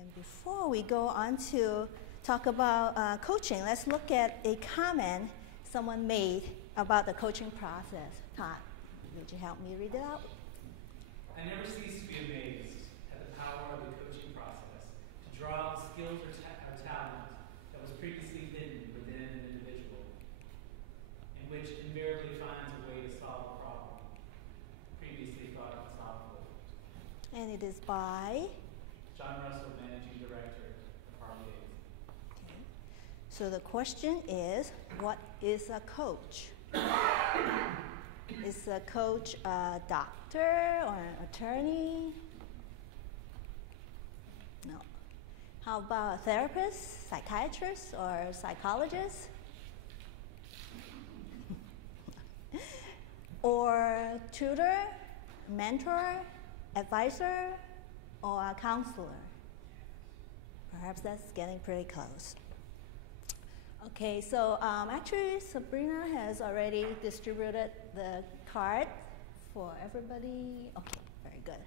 And before we go on to talk about coaching, let's look at a comment someone made about the coaching process. Todd, would you help me read it out? I never cease to be amazed at the power of the coaching process to draw out skills or talent that was previously hidden within an individual, and which invariably finds a way to solve a problem previously thought unsolvable. And it is by? John Russell, Managing Director of Harvard. Okay. So the question is, what is a coach? Is a coach a doctor or an attorney? No. How about a therapist, psychiatrist, or psychologist? Or tutor, mentor, advisor, or a counselor? Perhaps that's getting pretty close. Okay, so actually Sabrina has already distributed the card for everybody. Okay, very good.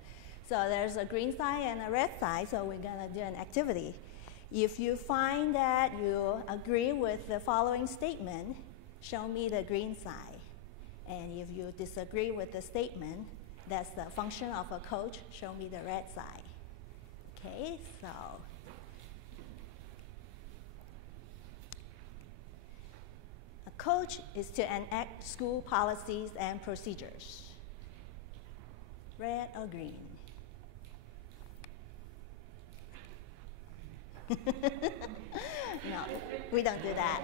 So there's a green side and a red side, so we're gonna do an activity. If you find that you agree with the following statement, show me the green side. And if you disagree with the statement, that's the function of a coach, show me the red side. Okay, so. A coach is to enact school policies and procedures. Red or green? No, we don't do that.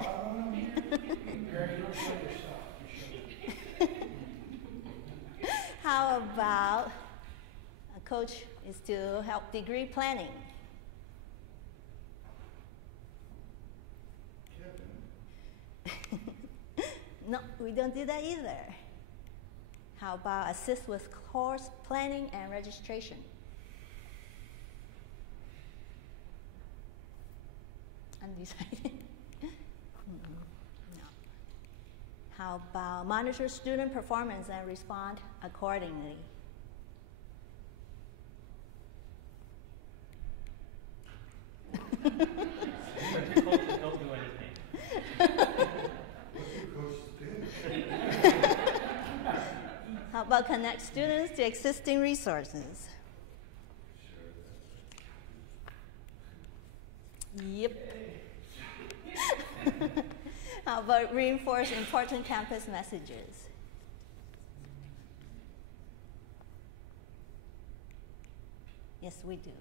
How about a coach is to help degree planning? No, we don't do that either. How about assist with course planning and registration? Undecided. No. How about monitor student performance and respond accordingly? Coaches don't do anything. How about connect students to existing resources? Yep. How about reinforce important campus messages? Yes, we do.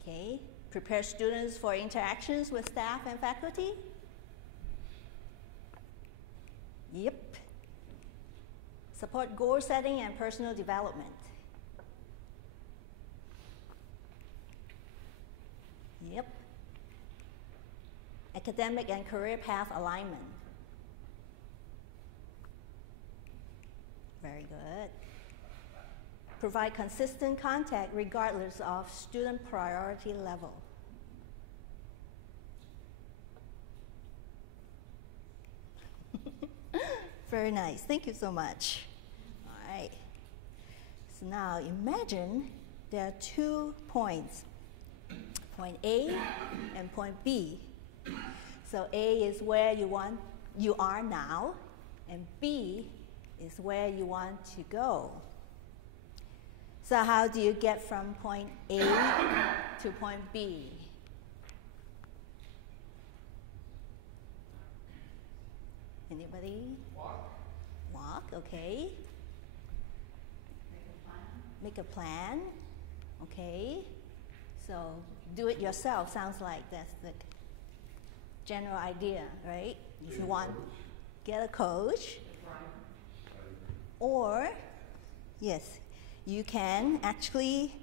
Okay. Prepare students for interactions with staff and faculty? Yep. Support goal setting and personal development. Yep. Academic and career path alignment. Very good. Provide consistent contact regardless of student priority level. Very nice. Thank you so much. All right. So now imagine there are 2 points, point A and point B. So A is where you are now, and B is where you want to go. So how do you get from point A to point B? Anybody? Walk, okay. Make a plan, okay. So do it yourself, sounds like that's the general idea, right? If you want, get a coach. Or, yes, you can actually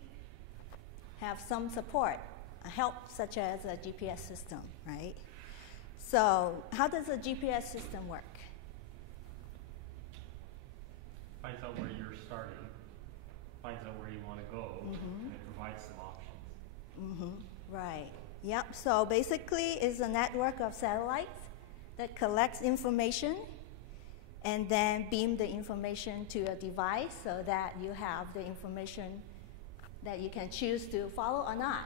have some support, help such as a GPS system, right? So how does a GPS system work? Finds out where you're starting, finds out where you want to go, and it provides some options. Right. Yep. So basically, it's a network of satellites that collects information and then beam the information to a device so that you have the information that you can choose to follow or not.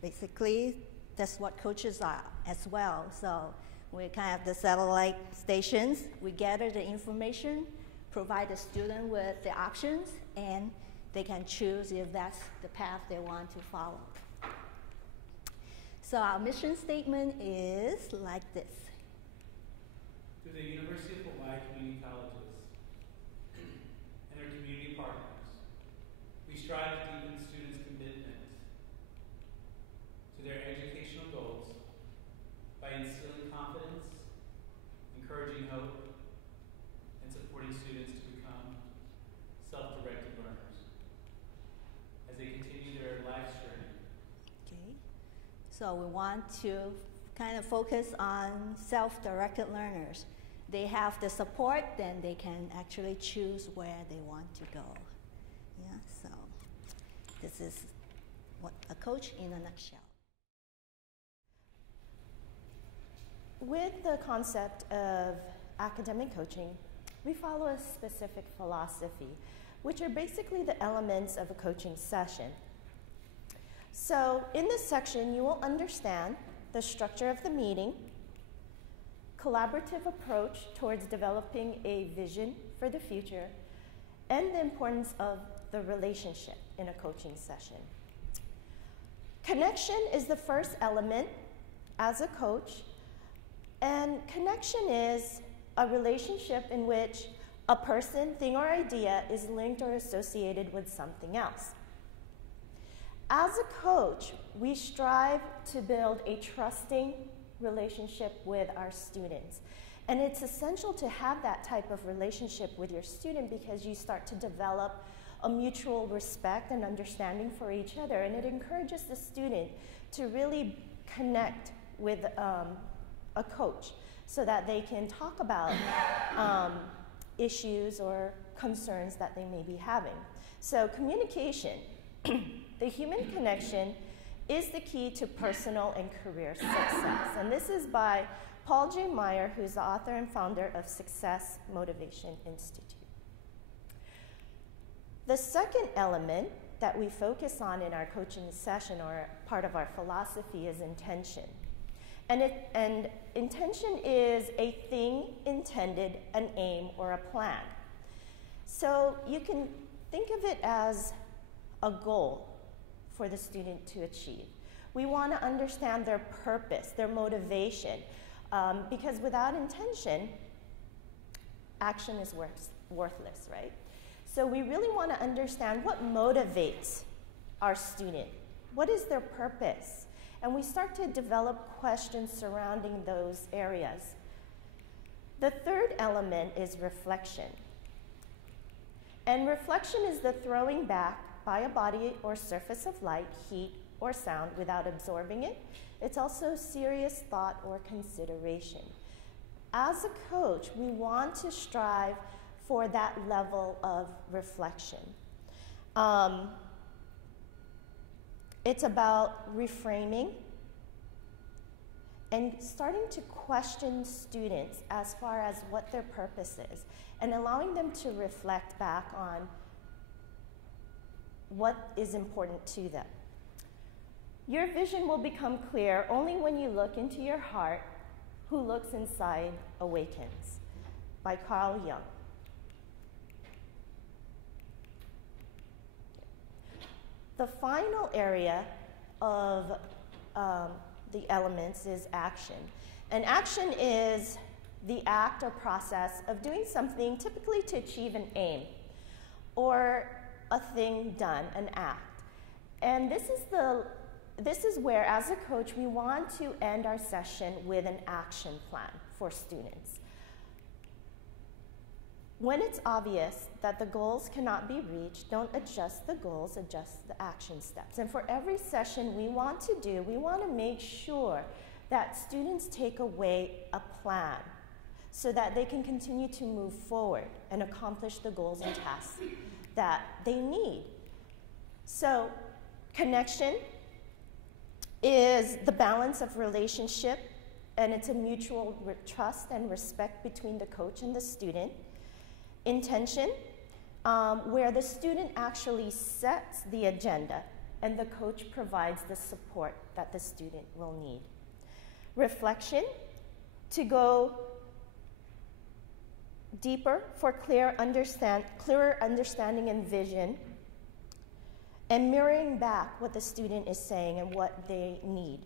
Basically, that's what coaches are as well. So we kind of have the satellite stations. We gather the information, provide the student with the options, and they can choose if that's the path they want to follow. So our mission statement is like this. Through the University of Hawaii Community Colleges and our community partners, we strive to deepen students' commitment to their educational goals by instilling confidence, encouraging hope, and supporting students to become self-directed learners as they continue their life's journey. Okay. So we want to kind of focus on self-directed learners. They have the support, then they can actually choose where they want to go. Yeah, so this is what a coach in a nutshell. With the concept of academic coaching, we follow a specific philosophy, which are basically the elements of a coaching session. So in this section, you will understand the structure of the meeting, collaborative approach towards developing a vision for the future, and the importance of the relationship in a coaching session. Connection is the first element as a coach, and connection is a relationship in which a person, thing, or idea is linked or associated with something else. As a coach, we strive to build a trusting relationship with our students. And it's essential to have that type of relationship with your student because you start to develop a mutual respect and understanding for each other. And it encourages the student to really connect with a coach so that they can talk about issues or concerns that they may be having. So communication, the human connection, is the key to personal and career success. And this is by Paul J. Meyer, who's the author and founder of Success Motivation Institute. The second element that we focus on in our coaching session, or part of our philosophy, is intention. And intention is a thing intended, an aim, or a plan. So you can think of it as a goal for the student to achieve. We want to understand their purpose, their motivation, because without intention, action is worthless, right? So we really want to understand what motivates our student. What is their purpose? And we start to develop questions surrounding those areas. The third element is reflection. And reflection is the throwing back by a body or surface of light, heat, or sound without absorbing it. It's also serious thought or consideration. As a coach, we want to strive for that level of reflection. It's about reframing and starting to question students as far as what their purpose is and allowing them to reflect back on what is important to them. Your vision will become clear only when you look into your heart. Who looks inside awakens, by Carl Jung. The final area of the elements is action. And action is the act or process of doing something typically to achieve an aim or a thing done, an act. And this is where, as a coach, we want to end our session with an action plan for students. When it's obvious that the goals cannot be reached, don't adjust the goals, adjust the action steps. And for every session we want to make sure that students take away a plan so that they can continue to move forward and accomplish the goals and tasks that they need. So, connection is the balance of relationship, and it's a mutual trust and respect between the coach and the student. Intention where the student actually sets the agenda and the coach provides the support that the student will need. Reflection, to go deeper for clearer understanding and vision, and mirroring back what the student is saying and what they need.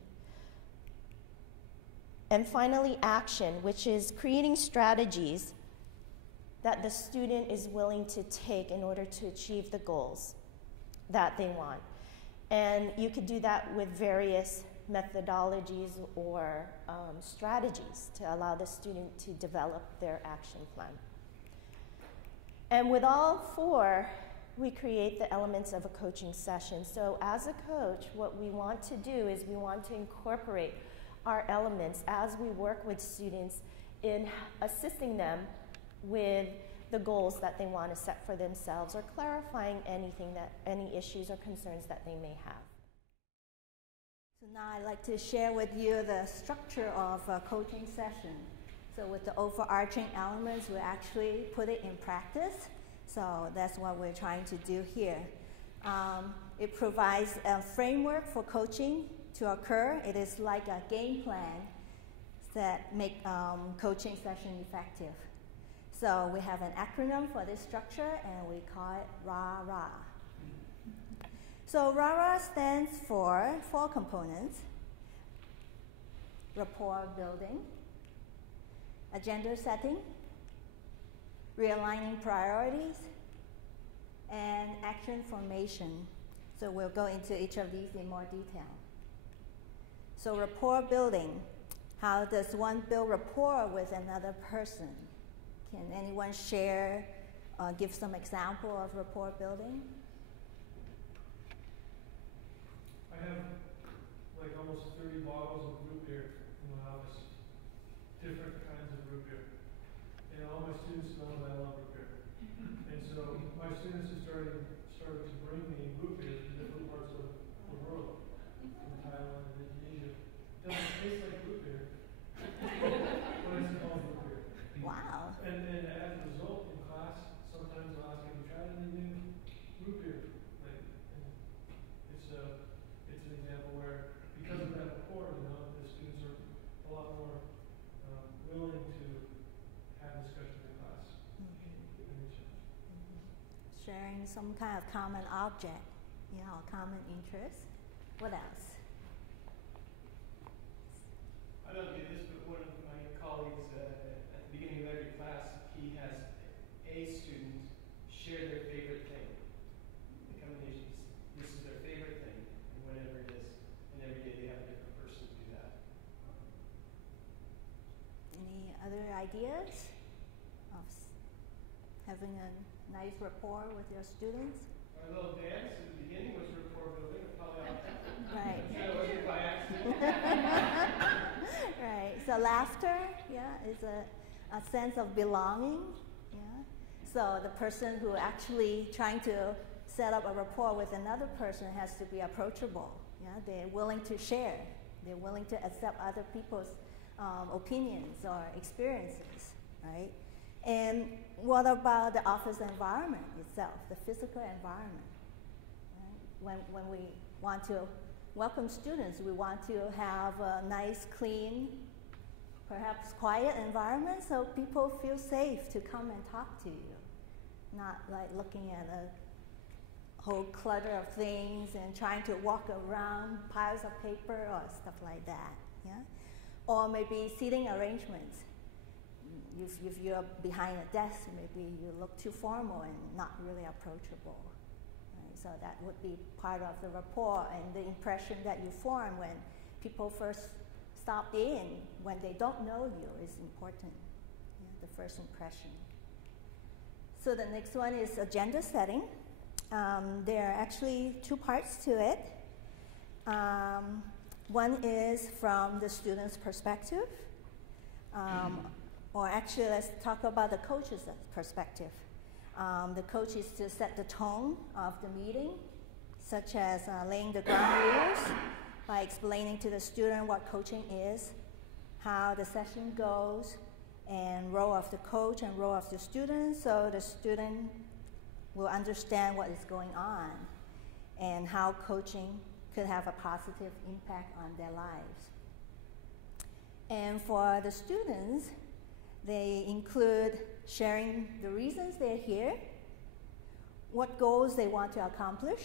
And finally, action, which is creating strategies that the student is willing to take in order to achieve the goals that they want. And you could do that with various methodologies or strategies to allow the student to develop their action plan. And with all four, we create the elements of a coaching session. So as a coach, what we want to do is we want to incorporate our elements as we work with students in assisting them with the goals that they want to set for themselves or clarifying any issues or concerns that they may have. So now I'd like to share with you the structure of a coaching session. So with the overarching elements, we actually put it in practice. So that's what we're trying to do here. It provides a framework for coaching to occur. It is like a game plan that make coaching session effective. So we have an acronym for this structure, and we call it RAH-RAH. So RAH-RAH stands for 4 components: rapport building, agenda setting, realigning priorities, and action formation. So we'll go into each of these in more detail. So rapport building, how does one build rapport with another person? Can anyone share, give some example of rapport building? I have like almost 30 bottles of root beer in my office, different kinds of root beer. And all my students know that I love root beer. And so my students have started to bring me root beer from different parts of the world, from Thailand and Indonesia. It doesn't taste like root beer, but it's called root beer. Wow. And as a result, in class, sometimes I'll ask them to try anything root beer. Like, it's an example where, because of that rapport, the students are a lot more willing to have discussions in class. Sharing some kind of common object, common interest. What else? I don't do this, but one of my colleagues at the beginning of every class, he has a student share their favorite thing. They come in, this is their favorite thing, and whatever it is. And every day they have a different person do that. Any other ideas of having a nice rapport with your students? Our little dance at the beginning was rapport building, probably on Right. that wasn't by accident. Right. So laughter, is a sense of belonging. So the person who actually trying to set up a rapport with another person has to be approachable. They're willing to share. They're willing to accept other people's opinions or experiences, right? And what about the office environment itself, the physical environment? Right? When we want to welcome students, we want to have a nice, clean, perhaps quiet environment so people feel safe to come and talk to you, not like looking at a whole clutter of things and trying to walk around piles of paper or stuff like that. Or maybe seating arrangements. If you're behind a desk, maybe you look too formal and not really approachable. Right? So that would be part of the rapport and the impression that you form when people first stop in, when they don't know you, is important. The first impression. So the next one is agenda setting. There are actually 2 parts to it. One is from the student's perspective. Or actually, let's talk about the coach's perspective. The coach is to set the tone of the meeting, such as laying the ground rules by explaining to the student what coaching is, how the session goes, and role of the coach and role of the student, so the student will understand what is going on and how coaching could have a positive impact on their lives. And for the students, they include sharing the reasons they're here, what goals they want to accomplish,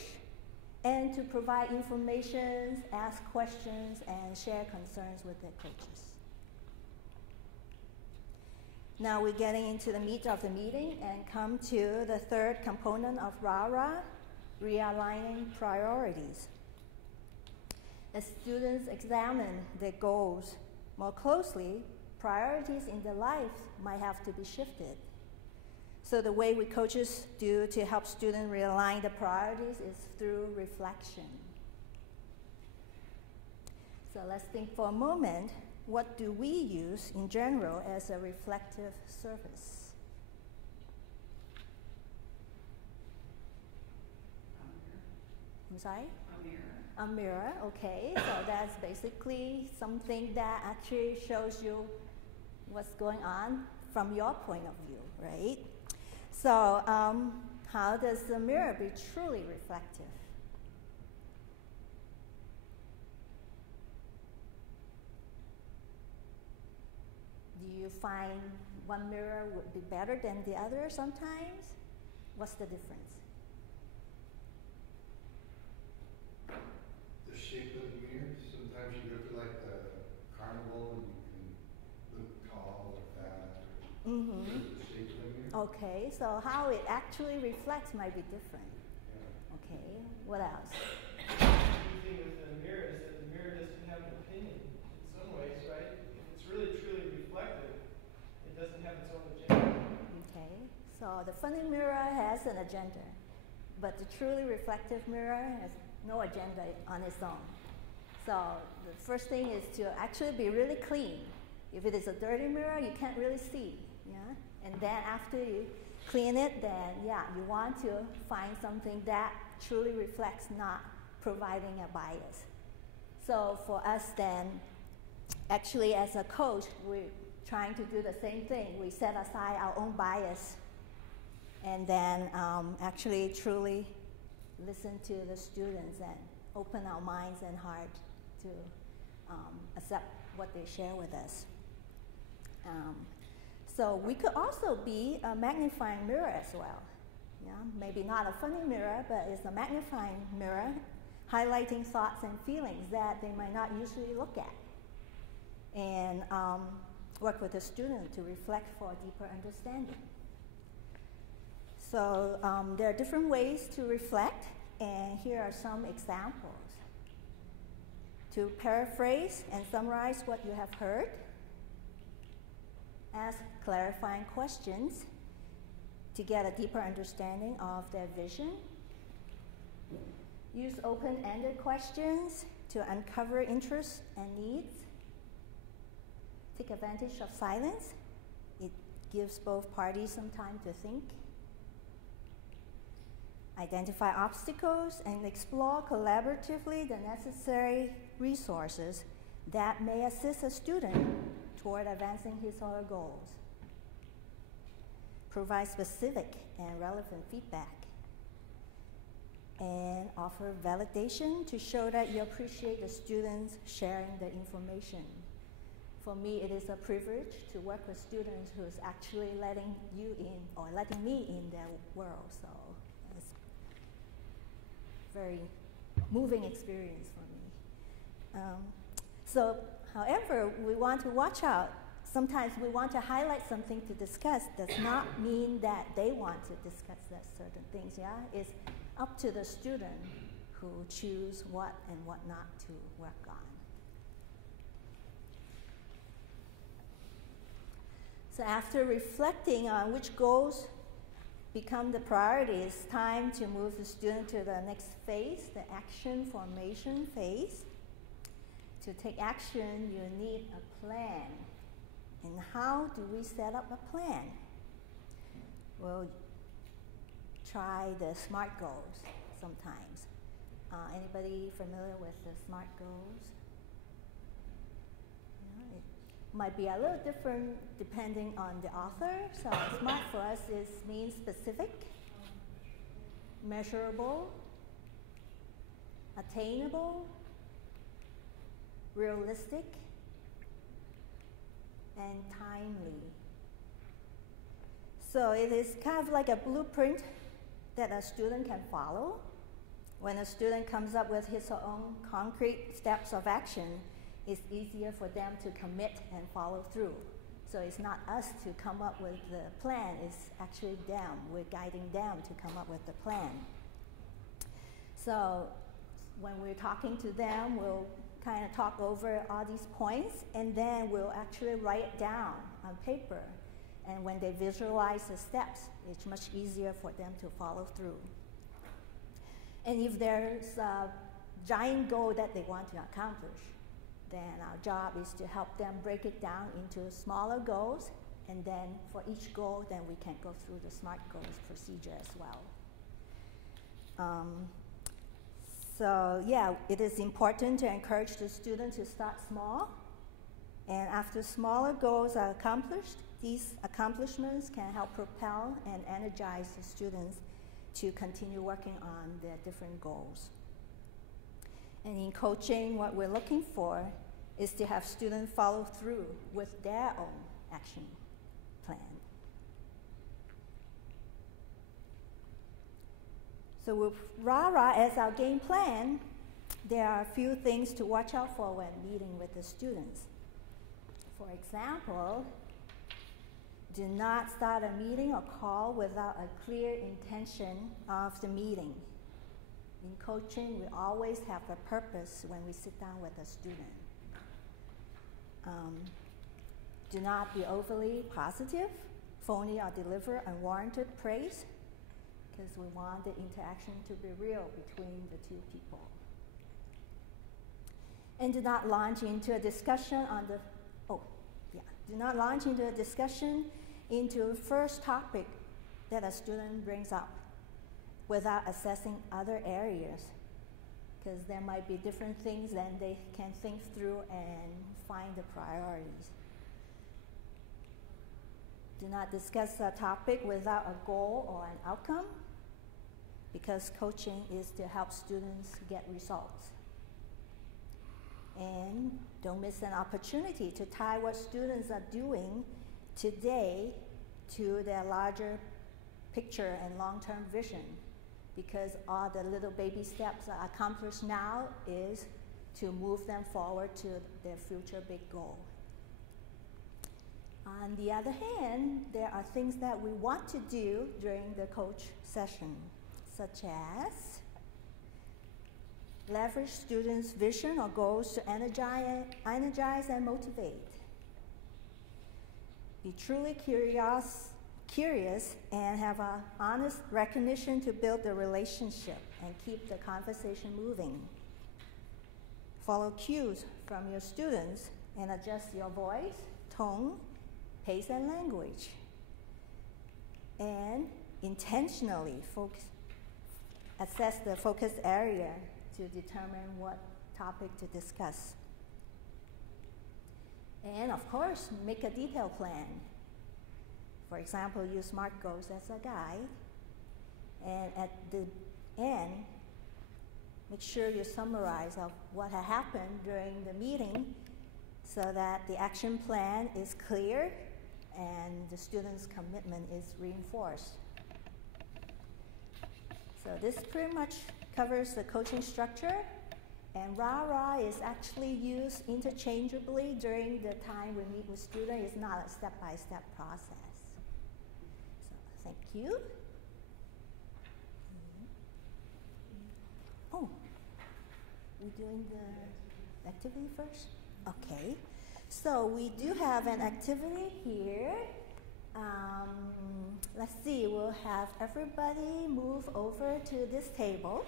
and to provide information, ask questions, and share concerns with their coaches. Now we're getting into the meat of the meeting and come to the third component of RARA, realigning priorities. As students examine their goals more closely, priorities in their life might have to be shifted. So the way we coaches do to help students realign the priorities is through reflection. So let's think for a moment, what do we use in general as a reflective service? I'm sorry? A mirror, okay. So that's basically something that actually shows you what's going on from your point of view, right? So how does the mirror be truly reflective? Do you find one mirror would be better than the other sometimes? What's the difference? The shape of the mirror. Sometimes you go to like the carnival and you can look tall or fat. Mm-hmm. The shape of the mirror. Okay, so how it actually reflects might be different. Yeah. Okay, what else? The thing with the mirror is that the mirror doesn't have an opinion in some ways, right? If it's really truly reflective, it doesn't have its own agenda. Okay, so the funny mirror has an agenda, but the truly reflective mirror has no agenda on its own. So the first thing is to actually be really clean. If it is a dirty mirror, you can't really see, yeah? And then after you clean it, then yeah, you want to find something that truly reflects, not providing a bias. So for us then, actually as a coach, we're trying to do the same thing. We set aside our own bias and then actually truly listen to the students and open our minds and heart to accept what they share with us. So we could also be a magnifying mirror as well. Yeah? Maybe not a funny mirror, but it's a magnifying mirror, highlighting thoughts and feelings that they might not usually look at. And work with the student to reflect for a deeper understanding. So there are different ways to reflect, and here are some examples. To paraphrase and summarize what you have heard, ask clarifying questions to get a deeper understanding of their vision, use open-ended questions to uncover interests and needs, take advantage of silence. It gives both parties some time to think. Identify obstacles and explore collaboratively the necessary resources that may assist a student toward advancing his or her goals. Provide specific and relevant feedback. And offer validation to show that you appreciate the students sharing the information. For me, it is a privilege to work with students who is actually letting you in or letting me in their world. So it's a very moving experience for me. However, we want to watch out. Sometimes we want to highlight something to discuss. Does not mean that they want to discuss that certain things. Yeah, it's up to the student who choose what and what not to work on. So after reflecting on which goals become the priority, it's time to move the student to the next phase, the action formation phase. To take action, you need a plan. And how do we set up a plan? Well, try the SMART goals sometimes. Anybody familiar with the SMART goals? Yeah, it might be a little different depending on the author. So SMART for us means specific, measurable, attainable, realistic, and timely. So it is kind of like a blueprint that a student can follow. When a student comes up with his or own concrete steps of action, it's easier for them to commit and follow through. So it's not us to come up with the plan, it's actually them. We're guiding them to come up with the plan. So when we're talking to them, we'll kind of talk over all these points, and then we'll actually write it down on paper. And when they visualize the steps, it's much easier for them to follow through. And if there's a giant goal that they want to accomplish, then our job is to help them break it down into smaller goals, and then for each goal, then we can go through the SMART goals procedure as well. So yeah, it is important to encourage the student to start small, and after smaller goals are accomplished, these accomplishments can help propel and energize the students to continue working on their different goals. And in coaching, what we're looking for is to have students follow through with their own action plan. So with RARA as our game plan, there are a few things to watch out for when meeting with the students. For example, do not start a meeting or call without a clear intention of the meeting. In coaching, we always have a purpose when we sit down with a student. Do not be overly positive, phony, or deliver unwarranted praise, because we want the interaction to be real between the two people. And do not launch into a discussion into the first topic that a student brings up without assessing other areas, because there might be different things that they can think through and find the priorities. Do not discuss a topic without a goal or an outcome, because coaching is to help students get results. And don't miss an opportunity to tie what students are doing today to their larger picture and long-term vision, because all the little baby steps are accomplished now is to move them forward to their future big goal. On the other hand, there are things that we want to do during the coach session, such as leverage students' vision or goals to energize and motivate. Be truly curious and have an honest recognition to build the relationship and keep the conversation moving. Follow cues from your students and adjust your voice, tone, pace, and language. And intentionally assess the focus area to determine what topic to discuss. And of course, make a detailed plan. For example, use SMART goals as a guide. And at the end, make sure you summarize of what had happened during the meeting so that the action plan is clear and the student's commitment is reinforced. So this pretty much covers the coaching structure, and RARA is actually used interchangeably during the time we meet with students. It's not a step-by-step process. So thank you. Oh, we're doing the activity first? Okay. So we do have an activity here. Let's see, we'll have everybody move over to this table.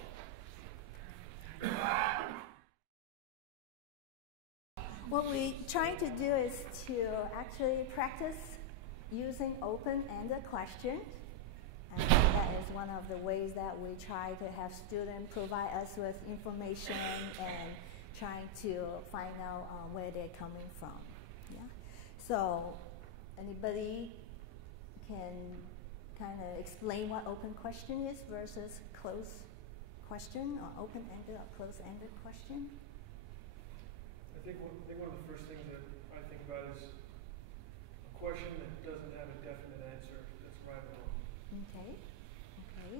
What we're trying to do is to actually practice using open-ended questions. And that is one of the ways that we try to have students provide us with information and trying to find out where they're coming from. Yeah. So anybody can kind of explain what open question is versus closed question, or open-ended or closed-ended question? I think one of the first things that I think about is a question that doesn't have a definite answer. That's right or wrong. Okay. Okay.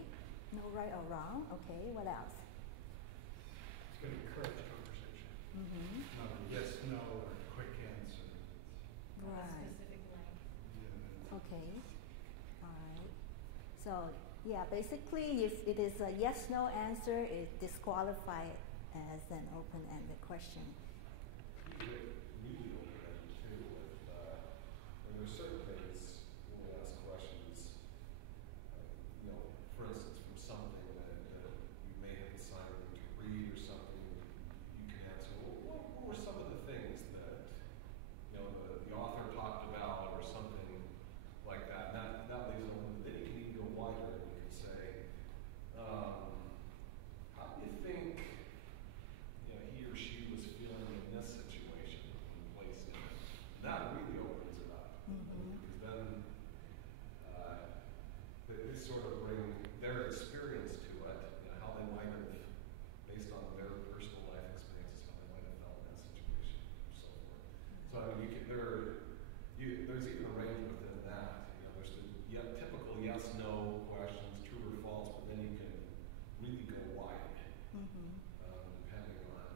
No right or wrong. Okay. What else? It's going to encourage conversation. Mm-hmm. Not a yes, no, or quick answer. Right. Specific length. Yeah. Okay. All right. So yeah, basically, if it is a yes/no answer, it disqualifies it as an open-ended question. Really open-ended too. And there's certain things when we ask questions. For instance, from something that you may have decided to read or something, you can answer. Well, what were some of the things that the author talked about, or something like that? And that leaves it open. But then you can even go wider, and you can say, how do you think he or she was feeling in this situation when placed in it? That really opens it up, because then they sort of bring their experience to it, how they might have, based on their personal life experiences, how they might have felt in that situation, or so forth. So I mean, there's even a range within that. There's the typical yes/no questions, true or false, but then you can really go wide, depending on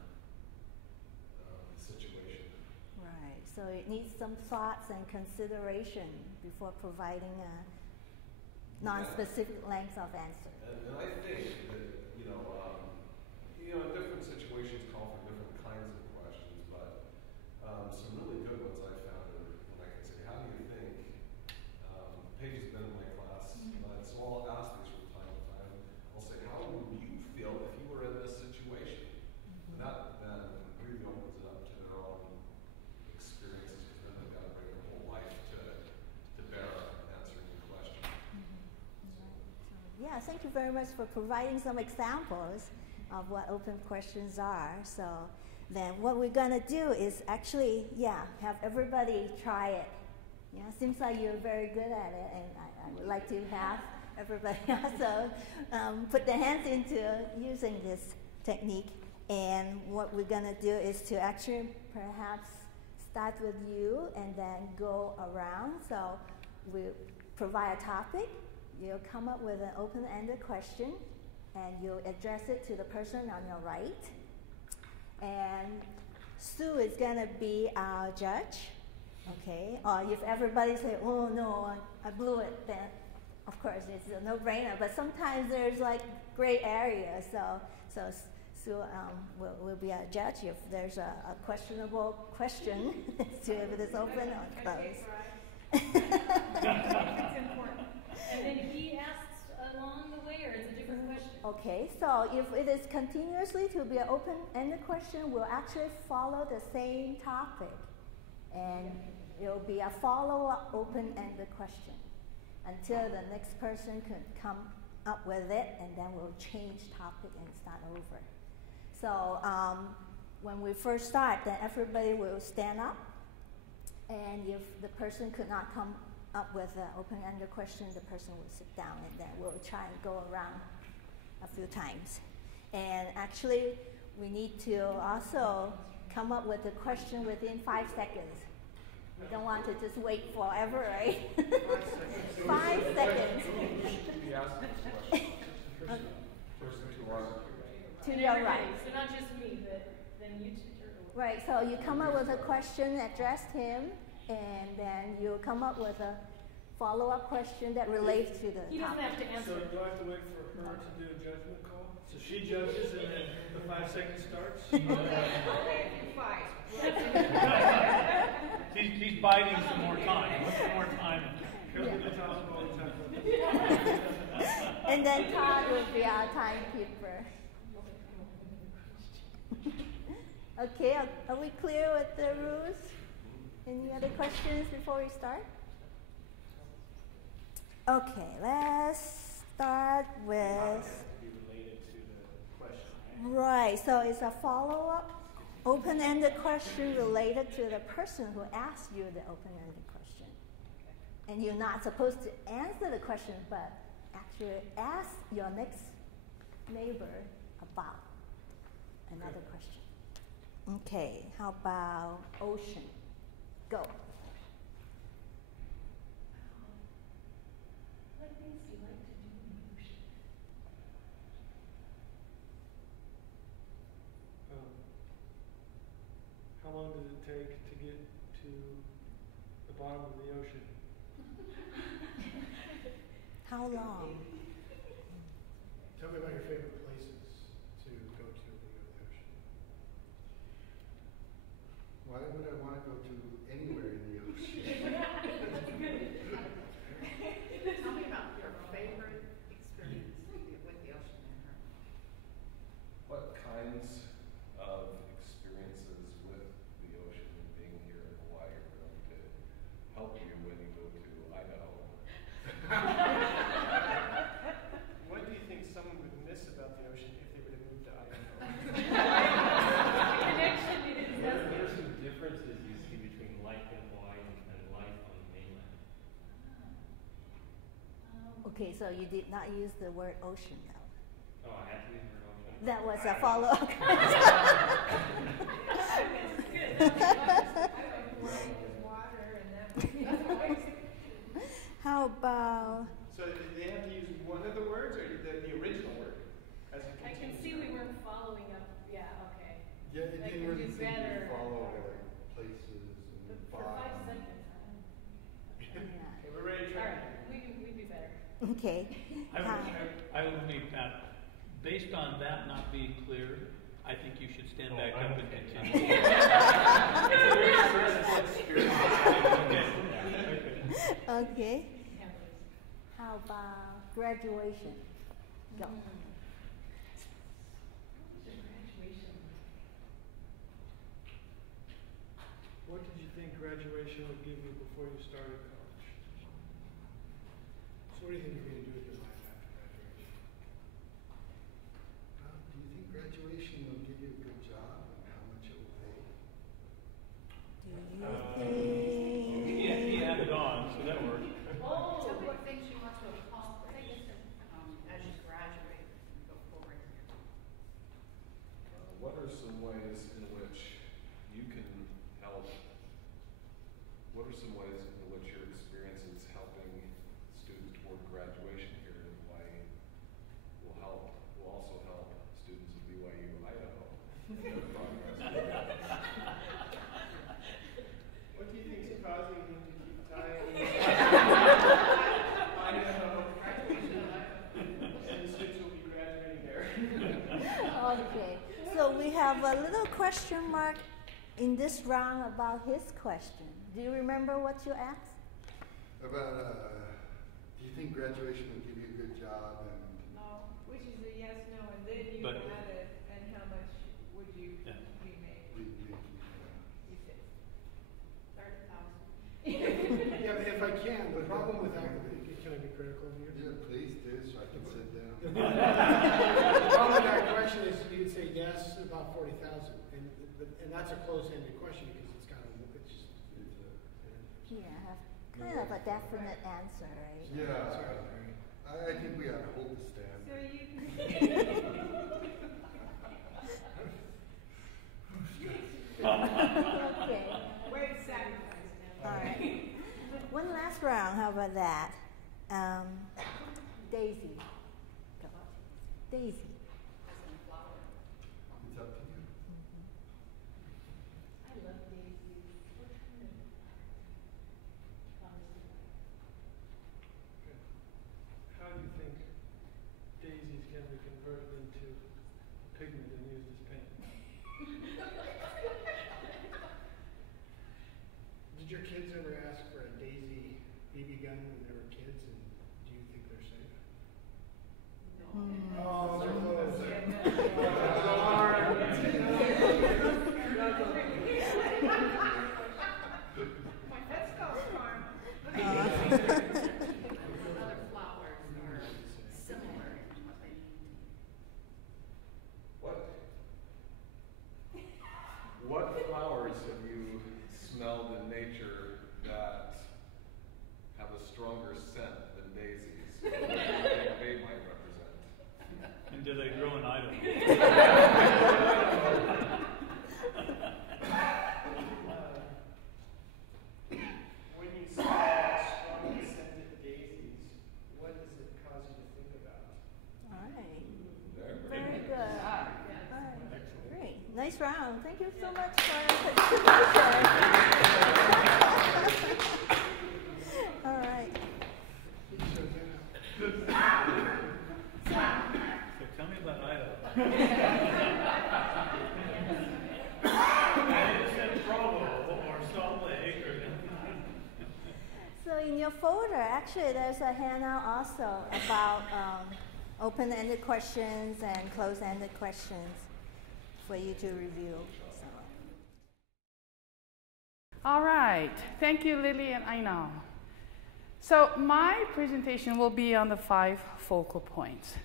the situation. Right. So it needs some thoughts and consideration before providing a non-specific length of answer. And I think that different situations call for different kinds of questions, but some really good ones I found are when I can say, how do you think? Paige has been in my class, so I'll ask these from time to time. I'll say, how would you feel if you were in this situation? And that then really opens it up to their own experiences, because then they've got to bring their whole life to bear on answering the question. Yeah, thank you very much for providing some examples of what open questions are. So then what we're going to do is actually, have everybody try it. Yeah, seems like you're very good at it, and I would like to have everybody also put their hands into using this technique. And what we're going to do is to actually perhaps start with you and then go around. So we provide a topic. You'll come up with an open-ended question, and you'll address it to the person on your right. And Sue is going to be our judge, okay? Or if everybody say, oh no, I blew it, then of course it's a no-brainer. But sometimes there's like gray areas, so Sue will be our judge if there's a questionable question, to if it is open or closed. It's important. And then he asks along the way, or it's a different question? Okay, so if it is continuously to be an open-ended question, we'll actually follow the same topic. And it'll be a follow-up open-ended question until the next person can come up with it, and then we'll change topic and start over. So when we first start, then everybody will stand up. And if the person could not come up with an open-ended question, the person will sit down, and then we'll try and go around a few times. And actually, we need to also come up with a question within 5 seconds. We don't want to just wait forever, right? 5 seconds. Be asking this question. Person To your right. So not just me, but then you two. Right, so you come up with a question addressed him, and then you come up with a follow-up question that relates to the He doesn't topic. have to answer. So do I have to wait for her to do a judgment call? So she judges, and then the 5 seconds starts? He's biding some more time. What's some more time? And then Todd will be our timekeeper. Okay, are we clear with the rules? Any other questions before we start? Okay, let's start with... Be related to the question, Right, so it's a follow-up, open-ended question related to the person who asked you the open-ended question. And you're not supposed to answer the question, but actually ask your next neighbor about another question. Okay, how about ocean? Go. What things do you like to do in the ocean? How long does it take to get to the bottom of the ocean? How long? Tell me about your favorite places to go to when you go to the ocean. Why would I want to go to anywhere in the ocean? Tell me about your favorite experience with the ocean in her. What kinds of experiences with the ocean and being here in Hawaii are going to help you when you go to Idaho? What do you think someone would miss about the ocean if they were to move to Idaho? Connection is What are some differences you see between life in Hawaii and life on the mainland? Okay, so you did not use the word ocean though. Oh, I had to use the word ocean. That was a follow-up. How about So did they have to use one of the words or the original word? As a I can see we weren't following up. Yeah, okay. Yeah, it Like didn't you really do seem to better. follow like places and For 5 bottom. seconds. yeah. Okay, we're ready to All try. right, we'd be better. Okay. I would be, based on that not being clear, I think you should stand Oh, back I'm up and okay. continue. Okay. How about graduation? Go. Graduation. What did you think graduation would give you before you started college? So what do you think you're going to do with your life after graduation? Do you think graduation will give you a good job and how much it will pay? Do you think? He had it on, so that worked. Oh, so what things you want to accomplish as you graduate and go forward here? What are some ways in which you can help? What are some ways in which your experiences helping students toward graduation here in Hawaii will also help students at BYU Idaho in their progress? What do you think is causing him to keep tying Idaho? And students will be graduating there. Okay. So we have a little question mark in this round about his question. Do you remember what you asked? About, do you think graduation will give you a good job and No, which is a yes, no, and then you But- add it, and how much would you Yeah. be made? You said 30,000. Yeah, if I can, the problem with that, can I be critical of you? Yeah, please do, so I can sit down. The problem with that question is you could say yes, about 40,000, and that's a closed-ended question because it's kind of, it's just, Yeah, have kind of a definite answer, right? Yeah, sorry. I think we ought to hold the stand. So you can. Okay. Where's sacrifice now? All right. One last round. How about that? Daisy. Go. Daisy. It's up to you. I love daisies. What kind of flowers do you like? How do you think daisies can be converted into pigment and used as paint? Did your kids ever ask for a daisy BB gun when they were kids, and do you think they're safe? Oh, they're close. Let's go, Storm. Other flowers are similar in what they need. What flowers have you smelled in nature that have a welcome. Thank you so much for your participation. All right. So tell me about Idaho. I said Provo or Salt Lake or So in your folder, actually, there's a handout also about open-ended questions and closed-ended questions for you to review. So. All right. Thank you, Lily and Aina. So my presentation will be on the 5 focal points.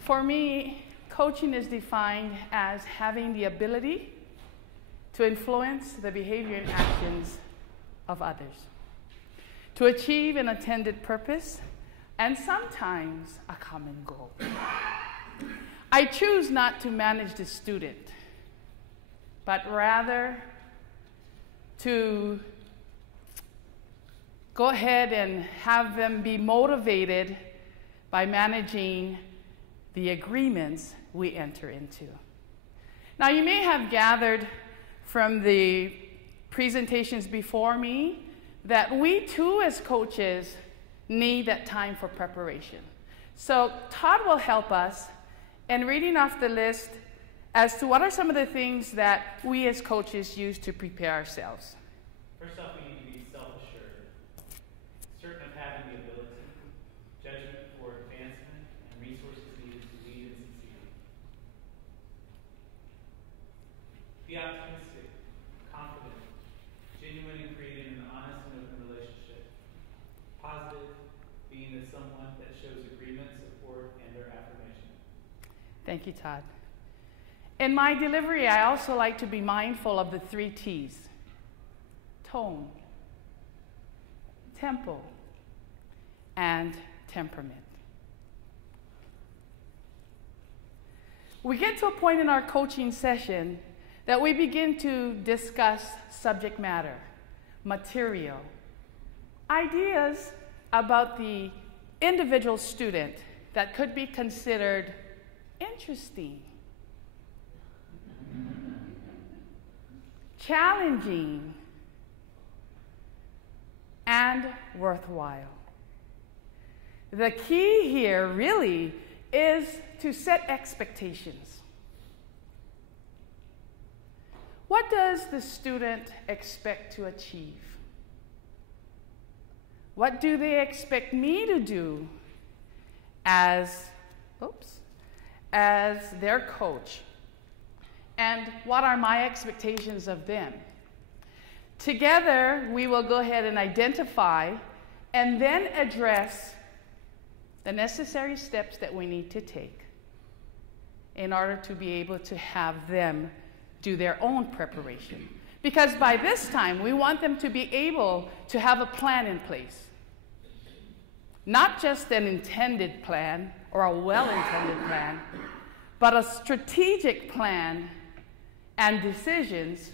For me, coaching is defined as having the ability to influence the behavior and actions of others, to achieve an intended purpose, and sometimes a common goal. I choose not to manage the student, but rather to go ahead and have them be motivated by managing the agreements we enter into. Now, you may have gathered from the presentations before me that we too as coaches need that time for preparation. So Todd will help us in reading off the list as to what are some of the things that we as coaches use to prepare ourselves. First off, we need to be self-assured, certain of having the ability, judgment for advancement, and resources needed to lead and succeed. Be optimistic, confident, genuine in creating an honest and open relationship. Positive, being as someone that shows agreement, support, and their affirmation. Thank you, Todd. In my delivery, I also like to be mindful of the 3 T's: tone, tempo, and temperament. We get to a point in our coaching session that we begin to discuss subject matter, material, ideas about the individual student that could be considered interesting, challenging, and worthwhile. The key here really is to set expectations. What does the student expect to achieve? What do they expect me to do as their coach? And what are my expectations of them? Together, we will go ahead and identify and then address the necessary steps that we need to take in order to be able to have them do their own preparation. Because by this time, we want them to be able to have a plan in place. Not just an intended plan or a well-intended plan, but a strategic plan and decisions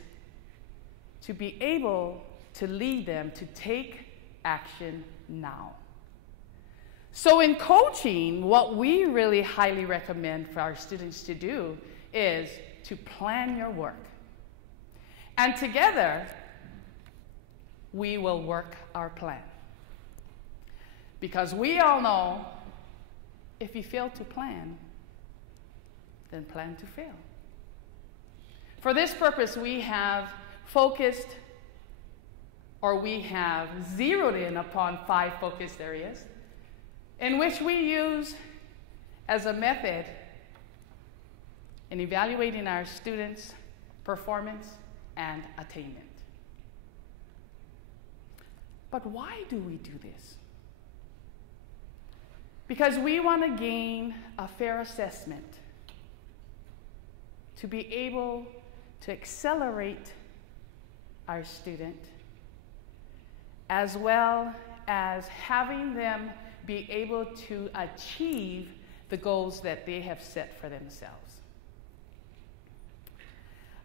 to be able to lead them to take action now. So in coaching, what we really highly recommend for our students to do is to plan your work. And together, we will work our plan. Because we all know if you fail to plan, then plan to fail. For this purpose, we have focused, or we have zeroed in upon 5 focused areas in which we use as a method in evaluating our students' performance and attainment. But why do we do this? Because we want to gain a fair assessment to be able to accelerate our student, as well as having them be able to achieve the goals that they have set for themselves.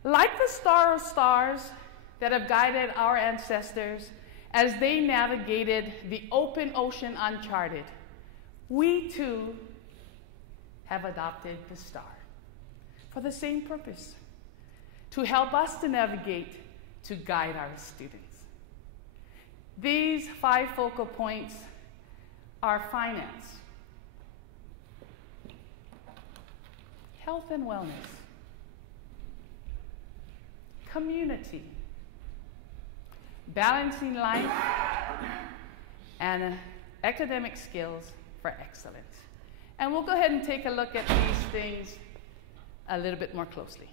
Like the star of stars that have guided our ancestors as they navigated the open ocean uncharted, we too have adopted the star for the same purpose, to help us to navigate, to guide our students. These 5 focal points are finance, health and wellness, community, balancing life, and academic skills for excellence. And we'll go ahead and take a look at these things a little bit more closely.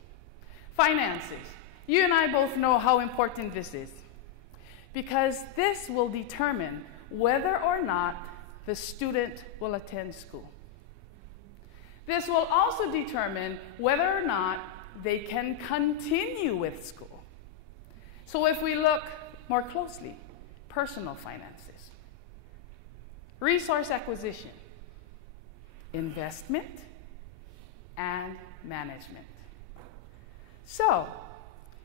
Finances. You and I both know how important this is, because this will determine whether or not the student will attend school. This will also determine whether or not they can continue with school. So if we look more closely, personal finances, resource acquisition, investment, and management. So,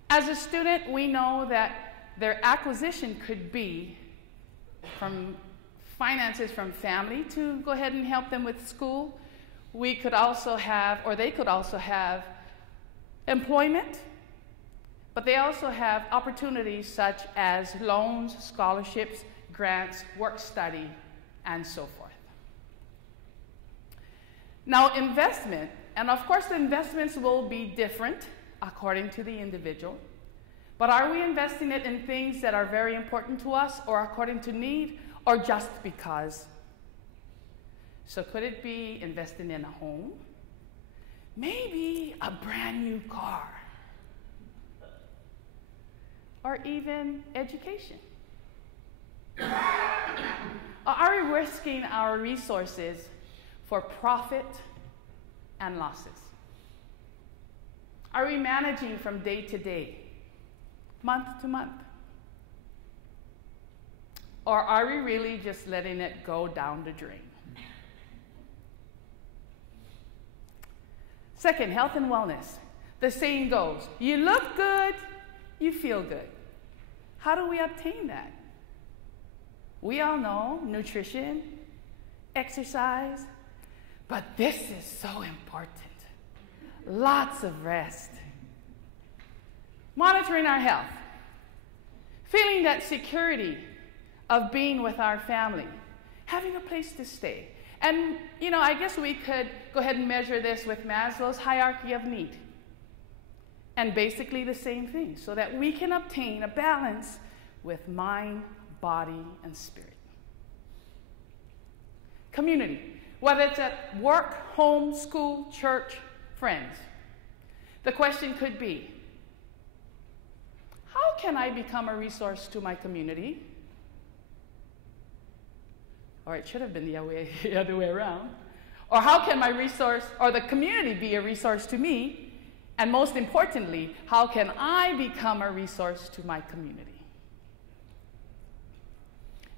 as a student, we know that their acquisition could be from finances from family to go ahead and help them with school. We could also have, or they could also have, employment, but they also have opportunities such as loans, scholarships, grants, work study, and so forth. Now, investment, and of course the investments will be different according to the individual, but are we investing it in things that are very important to us, or according to need, or just because? So could it be investing in a home? Maybe a brand new car, or even education? Are we risking our resources for profit and losses? Are we managing from day to day, month to month? Or are we really just letting it go down the drain? Second, health and wellness. The saying goes, you look good, you feel good. How do we obtain that? We all know nutrition, exercise, but this is so important. Lots of rest. Monitoring our health. Feeling that security of being with our family. Having a place to stay. And, you know, I guess we could go ahead and measure this with Maslow's hierarchy of need. And basically the same thing, so that we can obtain a balance with mind, body, and spirit. Community. Whether it's at work, home, school, church, friends. The question could be, how can I become a resource to my community? Or it should have been the other way around. Or how can my resource, or the community, be a resource to me? And most importantly, how can I become a resource to my community?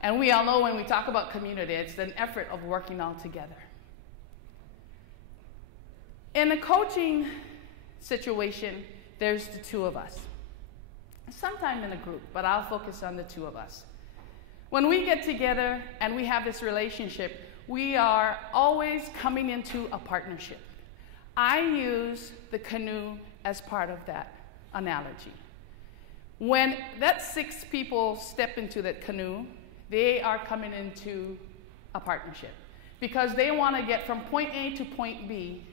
And we all know when we talk about community, it's an effort of working all together. In a coaching situation, there's the two of us. Sometimes in a group, but I'll focus on the two of us. When we get together and we have this relationship, we are always coming into a partnership. I use the canoe as part of that analogy. When that 6 people step into that canoe, they are coming into a partnership because they want to get from point A to point B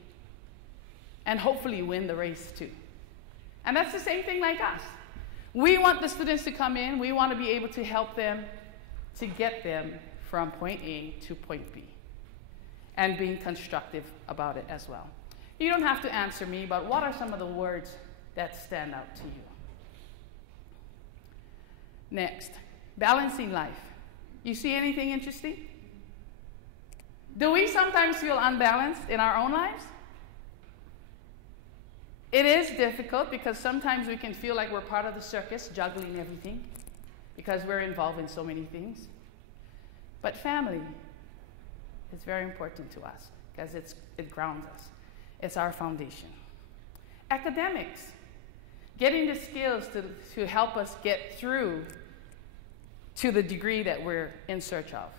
and hopefully win the race too. And that's the same thing like us. We want the students to come in. We want to be able to help them to get them from point A to point B and being constructive about it as well. You don't have to answer me, but what are some of the words that stand out to you? Next, balancing life. You see anything interesting? Do we sometimes feel unbalanced in our own lives? It is difficult because sometimes we can feel like we're part of the circus, juggling everything, because we're involved in so many things. But family is very important to us because it grounds us. It's our foundation. Academics, getting the skills to help us get through to the degree that we're in search of,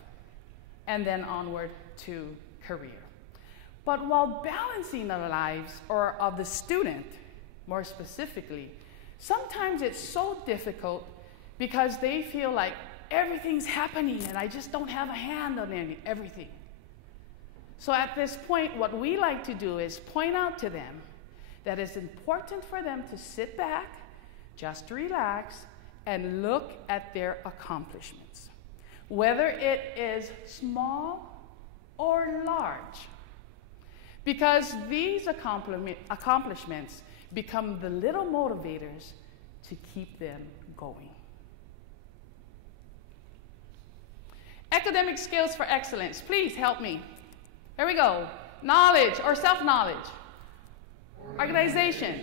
and then onward to career. But while balancing the lives or of the student more specifically, sometimes it's so difficult because they feel like everything's happening and I just don't have a hand on everything. So at this point, what we like to do is point out to them that it's important for them to sit back, just relax, and look at their accomplishments, whether it is small or large, because these accomplishments become the little motivators to keep them going. Academic skills for excellence. Please help me. Here we go. Knowledge or self-knowledge. Organization.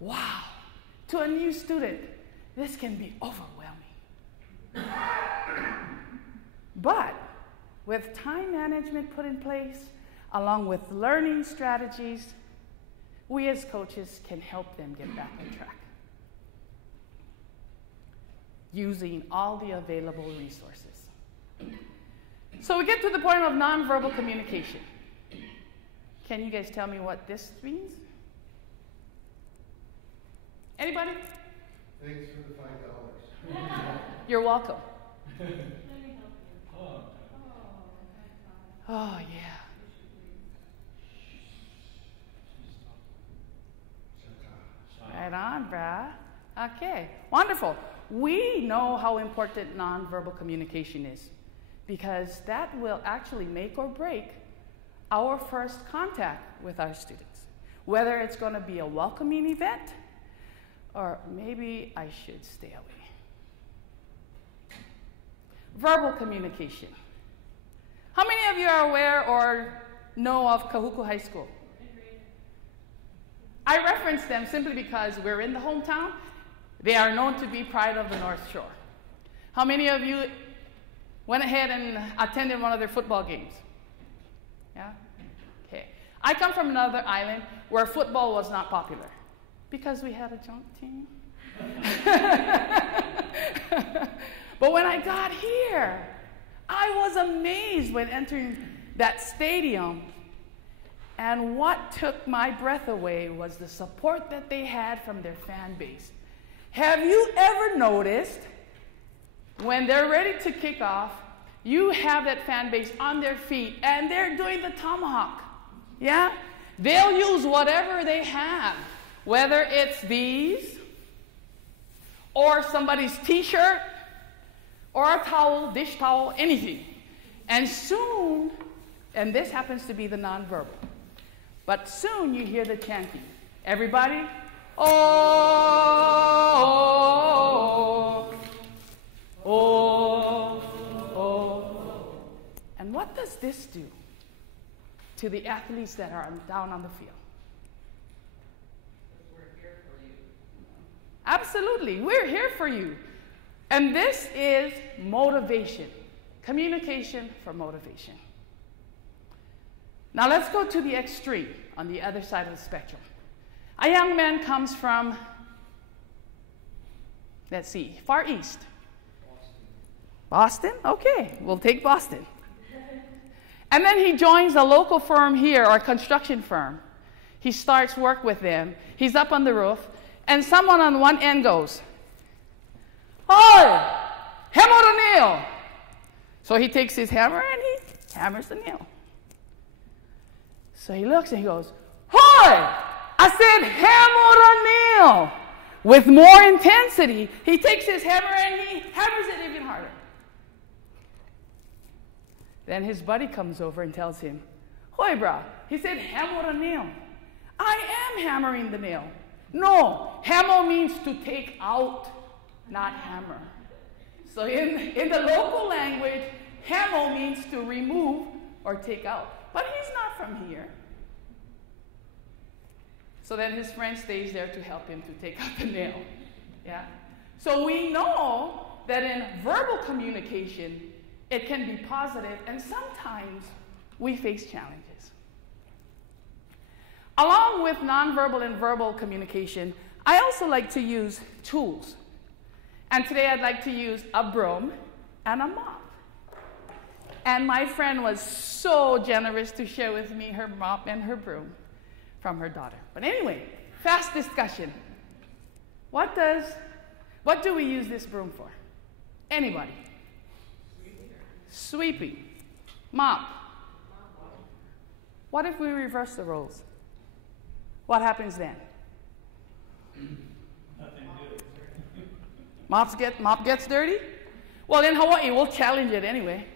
Wow. To a new student, this can be overwhelming. But with time management put in place, along with learning strategies, we as coaches can help them get back on track using all the available resources. So we get to the point of nonverbal communication. Can you guys tell me what this means? Anybody? Thanks for the $5. You're welcome. Let me help you. Oh, yeah. Right on, brah. Okay, wonderful. We know how important nonverbal communication is because that will actually make or break our first contact with our students. Whether it's going to be a welcoming event or maybe I should stay away. Verbal communication. How many of you are aware or know of Kahuku High School? I reference them simply because we're in the hometown. They are known to be pride of the North Shore. How many of you went ahead and attended one of their football games? Yeah? Okay. I come from another island where football was not popular because we had a junk team. But when I got here, I was amazed when entering that stadium. And what took my breath away was the support that they had from their fan base. Have you ever noticed when they're ready to kick off, you have that fan base on their feet and they're doing the tomahawk? Yeah? They'll use whatever they have, whether it's these or somebody's t-shirt or a towel, dish towel, anything. And soon, and this happens to be the nonverbal, but soon you hear the chanting. Everybody, oh, oh, oh, oh. And what does this do to the athletes that are down on the field? We're here for you. Absolutely, we're here for you. And this is motivation, communication for motivation. Now let's go to the extreme, on the other side of the spectrum. A young man comes from, let's see, Far East. Boston? Okay, we'll take Boston. And then he joins a local firm here, or a construction firm. He starts work with them. He's up on the roof, and someone on one end goes, "Oi, hammer the nail." So he takes his hammer and he hammers the nail. So he looks and he goes, "Hoy! I said hammer the nail." With more intensity, he takes his hammer and he hammers it even harder. Then his buddy comes over and tells him, "Hoy, brah, he said hammer the nail." "I am hammering the nail." "No, hammer means to take out, not hammer." So in the local language, hammer means to remove or take out. But he's not from here. So then his friend stays there to help him to take out the nail. Yeah. So we know that in verbal communication, it can be positive, and sometimes we face challenges. Along with nonverbal and verbal communication, I also like to use tools. And today I'd like to use a broom and a mop. And my friend was so generous to share with me her mop and her broom from her daughter. But anyway, fast discussion. What do we use this broom for? Anybody? Sweeping. Mop. What if we reverse the roles? What happens then? Nothing good. Mop gets dirty? Well, in Hawaii, we'll challenge it anyway.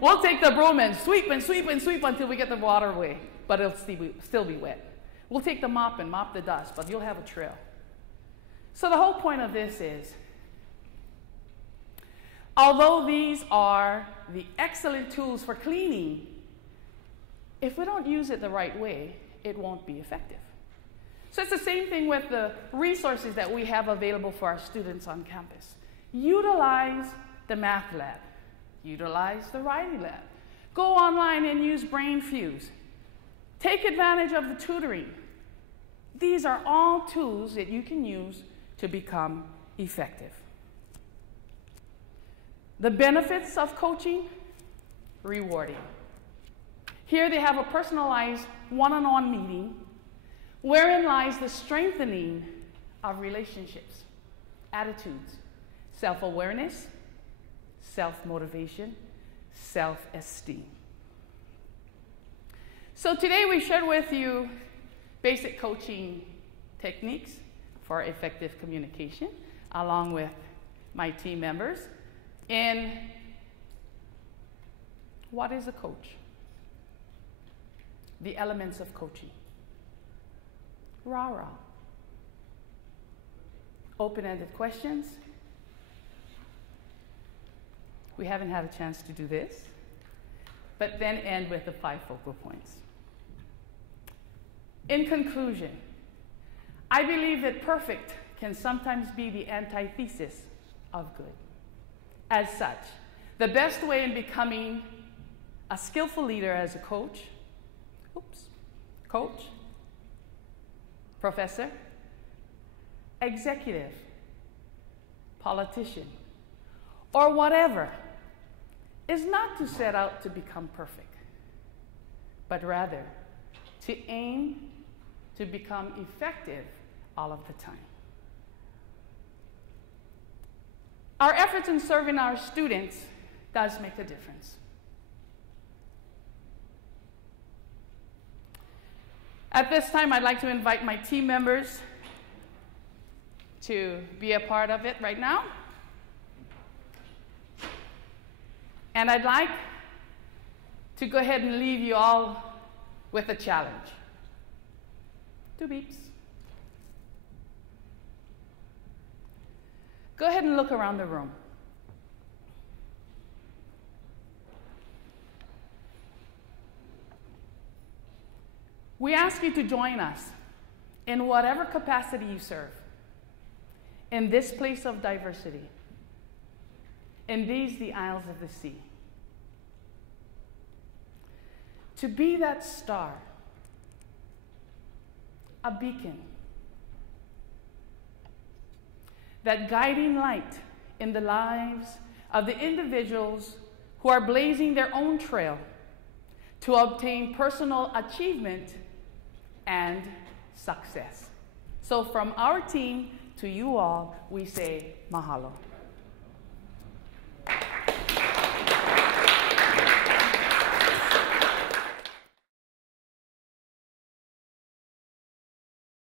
We'll take the broom and sweep and sweep and sweep until we get the water away, but it'll still be wet. We'll take the mop and mop the dust, but you'll have a trail. So the whole point of this is, although these are the excellent tools for cleaning, if we don't use it the right way, it won't be effective. So it's the same thing with the resources that we have available for our students on campus. Utilize the math lab. Utilize the writing lab. Go online and use BrainFuse. Take advantage of the tutoring. These are all tools that you can use to become effective. The benefits of coaching, rewarding. Here they have a personalized one-on-one meeting wherein lies the strengthening of relationships, attitudes, self-awareness, self-motivation, self-esteem. So today we shared with you basic coaching techniques for effective communication, along with my team members. In what is a coach? The elements of coaching. Rah-rah. Open-ended questions. We haven't had a chance to do this, but then end with the 5 focal points. In conclusion, I believe that perfect can sometimes be the antithesis of good. As such, the best way in becoming a skillful leader as a coach, professor, executive, politician, or whatever, is not to set out to become perfect, but rather to aim to become effective all of the time. Our efforts in serving our students does make a difference. At this time, I'd like to invite my team members to be a part of it right now. And I'd like to go ahead and leave you all with a challenge. 2 beeps. Go ahead and look around the room. We ask you to join us in whatever capacity you serve, in this place of diversity, in these, the Isles of the Sea. To be that star, a beacon, that guiding light in the lives of the individuals who are blazing their own trail to obtain personal achievement and success. So from our team to you all, we say mahalo.